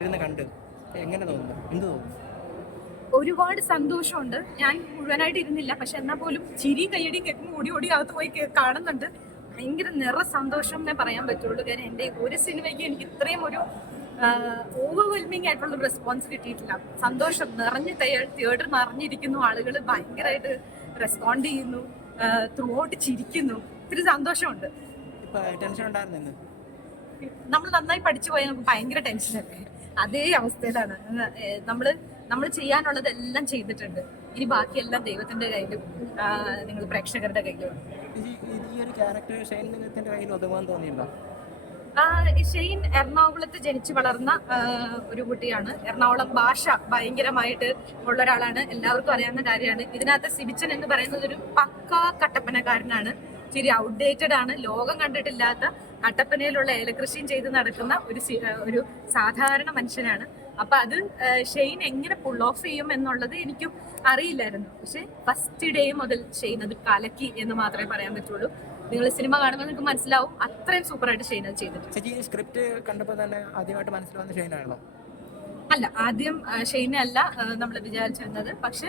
കണ്ട്. എങ്ങനെ തോന്നുന്നു? എന്ത് തോന്നുന്നു? ഒരുപാട് സന്തോഷമുണ്ട്. ഞാൻ മുഴുവനായിട്ട് ഇരുന്നില്ല. പക്ഷെ എന്നാൽ പോലും ചിരിയും കയ്യടിയും കേൾക്കുമ്പോൾ ഓടി ഓടി അകത്ത് പോയി കാണുന്നുണ്ട്. ഭയങ്കര നിറ സന്തോഷം എന്നേ പറയാൻ പറ്റുള്ളൂ. കാരണം എന്റെ ഒരു സിനിമയ്ക്ക് എനിക്ക് ഇത്രയും ഒരു ഓവർവെൽമിങ് ആയിട്ടുള്ള റെസ്പോൺസ് കിട്ടിയിട്ടില്ല. സന്തോഷം നിറഞ്ഞ് തിയേറ്റർ നിറഞ്ഞിരിക്കുന്നു ആളുകൾ ഭയങ്കരമായിട്ട് റെസ്പോണ്ട് ചെയ്യുന്നു. ത്രൂ ഔട്ട് ചിരിക്കുന്നു. ഒത്തിരി സന്തോഷമുണ്ട്. ടെൻഷൻ ഉണ്ടായിരുന്നു നമ്മൾ നന്നായി പഠിച്ചു പോയാൽ നമുക്ക് ഭയങ്കര ടെൻഷനല്ലേ അതേ അവസ്ഥയിലാണ്. നമ്മൾ നമ്മൾ ചെയ്യാനുള്ളതെല്ലാം ചെയ്തിട്ടുണ്ട്. ഇനി ബാക്കിയെല്ലാം ദൈവത്തിന്റെ കയ്യിലും നിങ്ങൾ പ്രേക്ഷകരുടെ കയ്യിലും ഈ ഒരു ക്യാരക്ടർ ഷെയ്ൻ നിങ്ങളുടെ കയ്യിൽ ഒതുങ്ങാൻ തോന്നിയില്ല ഷെയ്ൻ എറണാകുളത്ത് ജനിച്ചു വളർന്ന ഒരു കുട്ടിയാണ്. എറണാകുളം ഭാഷ ഭയങ്കരമായിട്ട് ഉള്ള ഒരാളാണ്. എല്ലാവർക്കും അറിയാവുന്ന കാര്യമാണ്. ഇതിനകത്ത് സിബിച്ചൻ എന്ന് പറയുന്നത് ഒരു പക്കാ കട്ടപ്പനക്കാരനാണ്. ഇച്ചിരി ഔട്ട്ഡേറ്റഡ് ആണ്. ലോകം കണ്ടിട്ടില്ലാത്ത കട്ടപ്പനയിലുള്ള ഏലകൃഷിയും ചെയ്ത് നടക്കുന്ന ഒരു ഒരു സാധാരണ മനുഷ്യനാണ്. അപ്പൊ അത് ഷെയിൻ എങ്ങനെ പുൾ ഓഫ് ചെയ്യും എന്നുള്ളത് എനിക്കും അറിയില്ലായിരുന്നു. പക്ഷെ ഫസ്റ്റ് ഡേ മുതൽ ഷെയ്ൻ അത് കലക്കി എന്ന് മാത്രമേ പറയാൻ പറ്റുള്ളൂ. നിങ്ങൾ സിനിമ കാണുമ്പോൾ നിങ്ങൾക്ക് മനസ്സിലാവും അത്രയും സൂപ്പറായിട്ട് ഷെയ്ൻ അത് ചെയ്തിട്ടുണ്ട്. ചേച്ചി ഈ സ്ക്രിപ്റ്റ് കണ്ടപ്പോൾ തന്നെ ആദ്യമായിട്ട് മനസ്സിൽ വന്ന ഷൈനാണല്ലോ അല്ല ആദ്യം ഷെയിനല്ല നമ്മൾ വിചാരിച്ചിരുന്നത്. പക്ഷെ